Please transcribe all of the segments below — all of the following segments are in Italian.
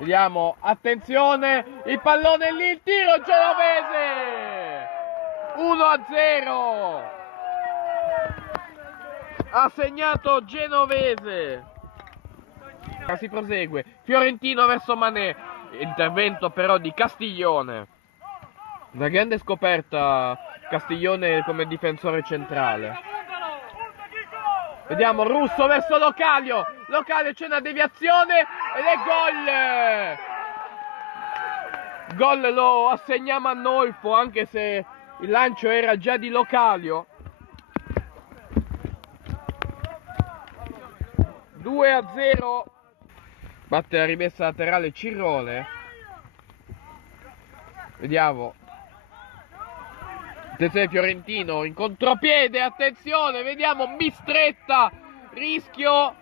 Vediamo, attenzione, il pallone lì, il tiro genovese! 1-0! Ha segnato Genovese. Si prosegue, Fiorentino verso Mané, intervento però di Castiglione. Una grande scoperta Castiglione come difensore centrale. Vediamo Russo verso Localio. Localio, c'è una deviazione ed è gol. Gol lo assegniamo a Nolfo, anche se il lancio era già di Localio. 2-0. Batte la rimessa laterale Cirrone. Vediamo. Attenzione Fiorentino in contropiede, attenzione, vediamo Bistretta, rischio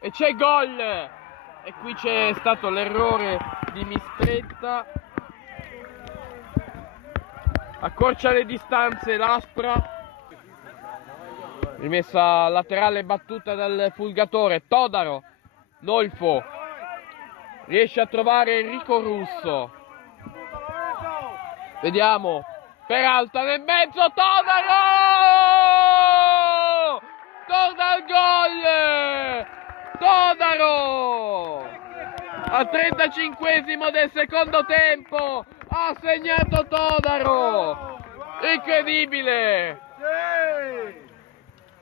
e c'è gol. E qui c'è stato l'errore di Bistretta. Accorcia le distanze l'Aspra. Rimessa laterale battuta dal Fulgatore. Todaro, Nolfo riesce a trovare Enrico Russo. Vediamo. Peralta nel mezzo, Todaro! Torna al gol! Todaro! Al 35esimo del secondo tempo ha segnato Todaro! Incredibile!